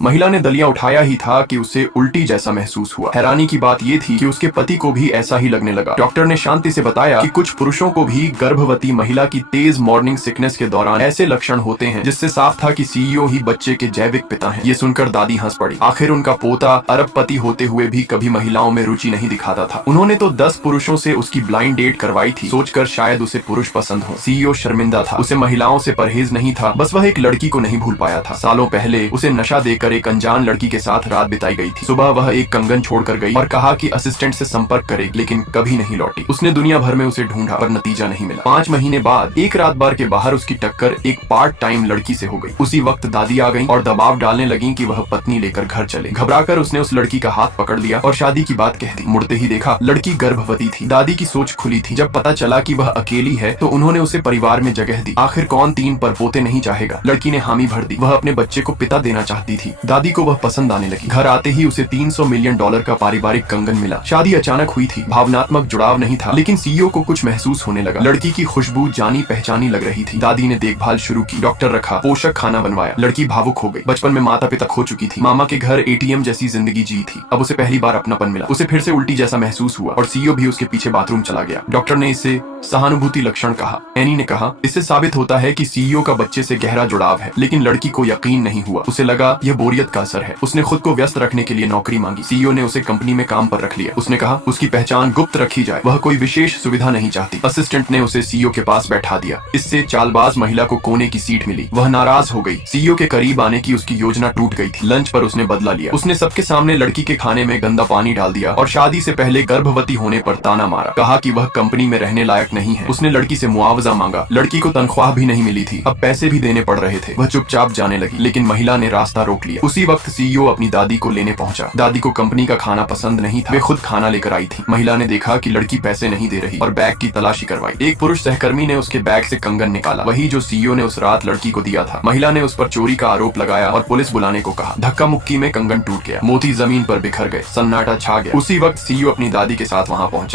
महिला ने दलिया उठाया ही था कि उसे उल्टी जैसा महसूस हुआ। हैरानी की बात यह थी कि उसके पति को भी ऐसा ही लगने लगा। डॉक्टर ने शांति से बताया कि कुछ पुरुषों को भी गर्भवती महिला की तेज मॉर्निंग सिकनेस के दौरान ऐसे लक्षण होते हैं, जिससे साफ था कि सीईओ ही बच्चे के जैविक पिता हैं। ये सुनकर दादी हंस पड़ी। आखिर उनका पोता अरबपति होते हुए भी कभी महिलाओं में रुचि नहीं दिखाता था। उन्होंने तो 10 पुरुषों से उसकी ब्लाइंड डेट करवाई थी, सोचकर शायद उसे पुरुष पसंद हो। सीईओ शर्मिंदा था। उसे महिलाओं से परहेज नहीं था, बस वह एक लड़की को नहीं भूल पाया था। सालों पहले उसे नशा देकर एक अनजान लड़की के साथ रात बिताई गई थी। सुबह वह एक कंगन छोड़कर गई और कहा कि असिस्टेंट से संपर्क करेगी, लेकिन कभी नहीं लौटी। उसने दुनिया भर में उसे ढूंढा पर नतीजा नहीं मिला। 5 महीने बाद एक रात बार के बाहर उसकी टक्कर एक पार्ट टाइम लड़की से हो गई। उसी वक्त दादी आ गई और दबाव डालने लगी कि वह पत्नी लेकर घर चले। घबराकर उसने उस लड़की का हाथ पकड़ लिया और शादी की बात कह दी। मुड़ते ही देखा लड़की गर्भवती थी। दादी की सोच खुली थी। जब पता चला कि वह अकेली है तो उन्होंने उसे परिवार में जगह दी। आखिर कौन 3 परपोते नहीं चाहेगा। लड़की ने हामी भर दी। वह अपने बच्चे को पिता देना चाहती थी। दादी को वह पसंद आने लगी। घर आते ही उसे $300 मिलियन का पारिवारिक कंगन मिला। शादी अचानक हुई थी। भावनात्मक जुड़ाव नहीं था, लेकिन सीईओ को कुछ महसूस होने लगा। लड़की की खुशबू जानी पहचानी लग रही थी। दादी ने देखभाल शुरू की, डॉक्टर रखा, पोषक खाना बनवाया। लड़की भावुक हो गई। बचपन में माता पिता खो चुकी थी। मामा के घर एटीएम जैसी जिंदगी जी थी। अब उसे पहली बार अपनापन मिला। उसे फिर से उल्टी जैसा महसूस हुआ और सीईओ भी उसके पीछे बाथरूम चला गया। डॉक्टर ने इसे सहानुभूति लक्षण कहा। एनी ने कहा, इससे साबित होता है कि सीईओ का बच्चे से गहरा जुड़ाव है। लेकिन लड़की को यकीन नहीं हुआ। उसे लगा यह बोरियत का असर है। उसने खुद को व्यस्त रखने के लिए नौकरी मांगी। सीईओ ने उसे कंपनी में काम पर रख लिया। उसने कहा उसकी पहचान गुप्त रखी जाए, वह कोई विशेष सुविधा नहीं चाहती। असिस्टेंट ने उसे सीईओ के पास बैठा दिया। इससे चालबाज महिला को कोने की सीट मिली। वह नाराज हो गई। सीईओ के करीब आने की उसकी योजना टूट गई थी। लंच पर उसने बदला लिया। उसने सबके सामने लड़की के खाने में गंदा पानी डाल दिया और शादी से पहले गर्भवती होने पर ताना मारा। कहा कि वह कंपनी में रहने लायक नहीं है। उसने लड़की से मुआवजा मांगा। लड़की को तनख्वाह भी नहीं मिली थी। अब पैसे भी देने पड़ रहे थे। वह चुपचाप जाने लगी, लेकिन महिला ने रास्ता रोक लिया। उसी वक्त सीईओ अपनी दादी को लेने पहुंचा। दादी को कंपनी का खाना पसंद नहीं था। वे खुद खाना लेकर आई थी। महिला ने देखा कि लड़की पैसे नहीं दे रही और बैग की तलाशी करवाई। एक पुरुष सहकर्मी ने उसके बैग से कंगन निकाला, वही जो सीईओ ने उस रात लड़की को दिया था। महिला ने उस पर चोरी का आरोप लगाया और पुलिस बुलाने को कहा। धक्का मुक्की में कंगन टूट गया। मोती जमीन पर बिखर गए। सन्नाटा छा गया। उसी वक्त सीईओ अपनी दादी के साथ वहां पहुंचा।